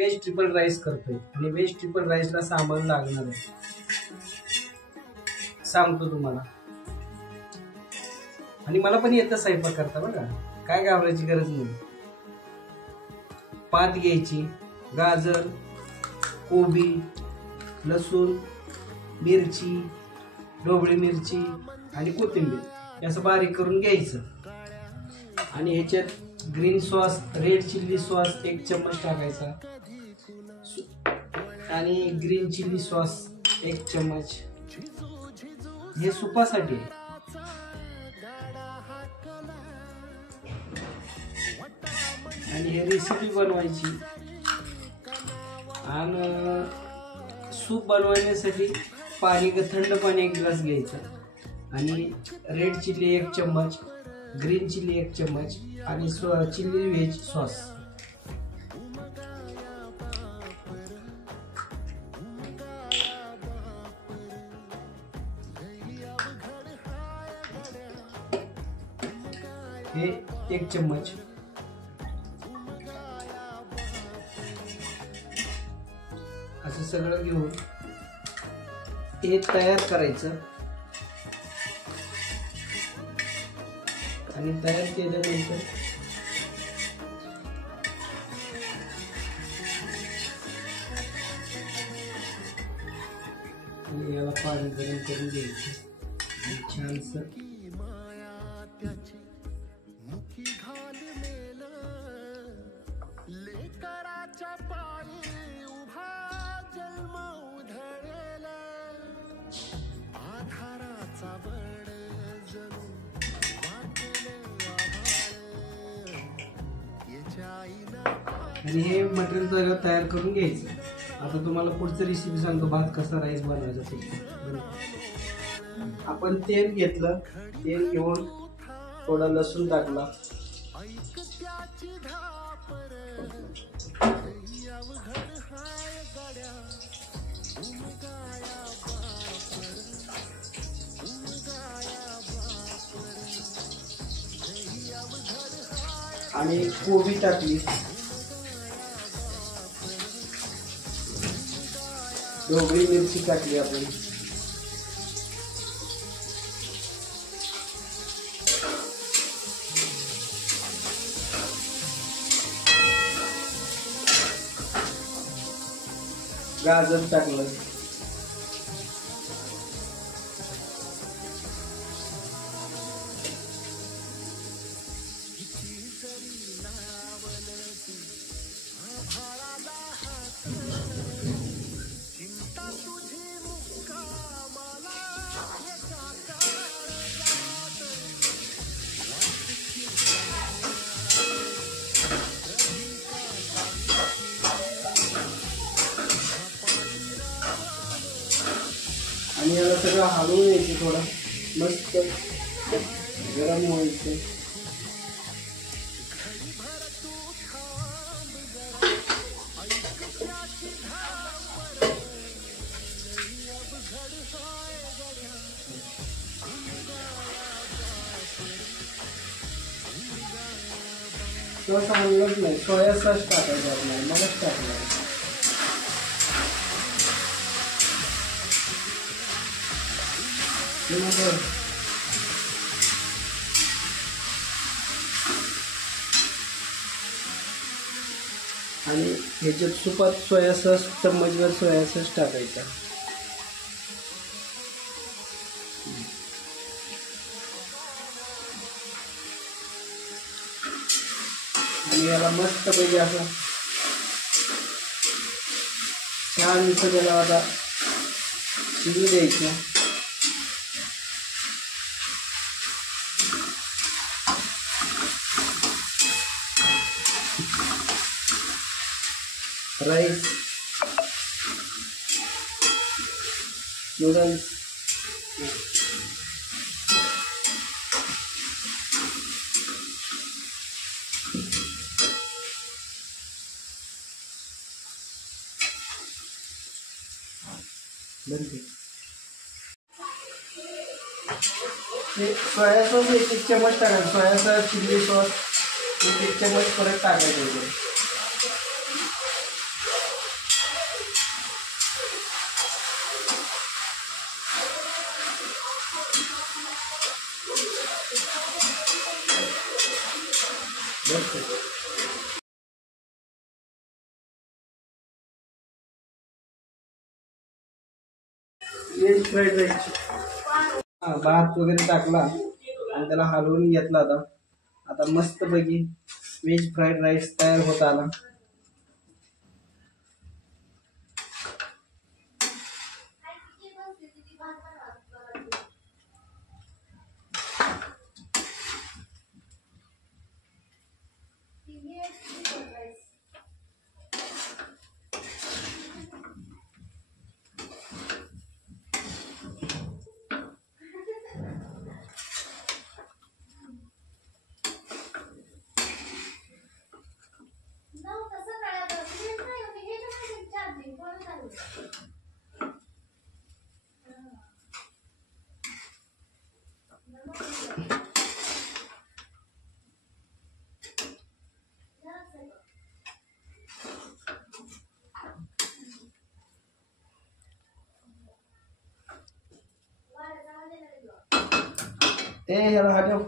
Veg triple rice करतोय आणि veg triple राईसला सामान लागणार आहे सांगतो तुम्हाला. आणि मला पण येतं स्वयंपाक करता बघा, काय घाबरायची गरज नाही. पात घ्यायची, गाजर, कोबी, लसूण, मिरची, ढोबळी मिरची आणि कोथिंबीर असं बारीक करून घ्यायचं. आणि ह्याच्यात green sauce, red chilli sauce 1 चम्मच टाकायचा आणि ग्रीन चिल्ली सॉस 1 चम्मच. हे सुपासाठी आहे. आणि हे रेसिपी बनवायची. आणि सूप बनवण्यासाठी पाणी, थंड पाणी 1 ग्लास घ्यायचं आणि रेड चिल्ली 1 चम्मच, ग्रीन चिल्ली 1 चम्मच आणि चिल्ली व्हेज सॉस. हे 1 चम्मच. असं सगळं घेऊन हे तयार करायचं. आणि तयार केल्यानंतर याला पाणी गरम करून घ्यायचं छानसं. आणि हे मटेरियल तयार करून घ्यायचं. आता तुम्हाला पुढचं रेसिपी सांगतो, भात कसा राईस बनवायचा ते. आपण तेल घेतलं, तेल घेऊन थोडा लसूण टाकला, आणि कोबी टाकली, ढोबळी मिरची टाकली आपण, गाजर टाकलं, आणि याला सगळं हलवून यायचं, थोडं मस्त गरम व्हायचं. सॉस आणलंच नाही, सोया सॉस टाकायचं आपल्याला, मगच टाकणार. आणि ह्याच्यात सुपात सोया सॉस, चम्मचभर सोया सॉस टाकायचा. आणि याला मस्त पैकी असं छान त्याला आता शिजू द्यायचं. राईस, नूडल्स, सोया सॉस 1 चम्मच टाकायचं, सोया सॉस, चिल्ली सॉस 1 चम्मच परत टाकायचं. व्हेज फ्राईड राईस भात वगैरे टाकला आणि त्याला हलवून घेतला आता. आता मस्तपैकी व्हेज फ्राईड राईस तयार होत आला. ह्याला हटव.